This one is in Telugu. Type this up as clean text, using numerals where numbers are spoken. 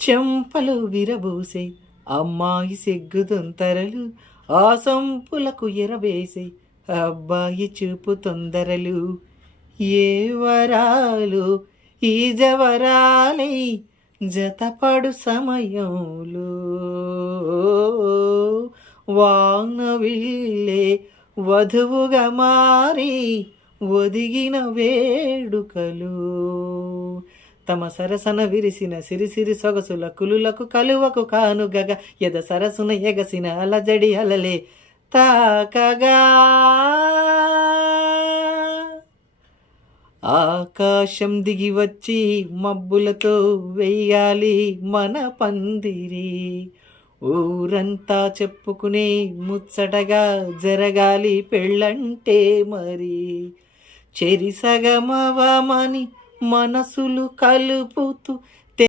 చెంపలు విరబూసే అమ్మాయి సిగ్గుదొంతరలు, ఆ సంపులకు ఎరవేసే అబ్బాయి చూపు తొందరలు. ఏ వరాలు ఈ జవరాలై జతపడు సమయంలో, వానవిల్లే వధువుగా మారి ఒదిగిన వేడుకలు. తమ సరసన విరిసిన సిరిసిరి సొగసుల కులులకు కలువకు కానుగగా, ఎద సరసున ఎగసిన అలజడి అలలే తాకగా. ఆకాశం దిగి వచ్చి మబ్బులతో వెయ్యాలి మన పందిరి, ఊరంతా చెప్పుకునే ముచ్చటగా జరగాలి పెళ్ళంటే మరి. చెరిసగమవమని మనసులు కలుపుతూ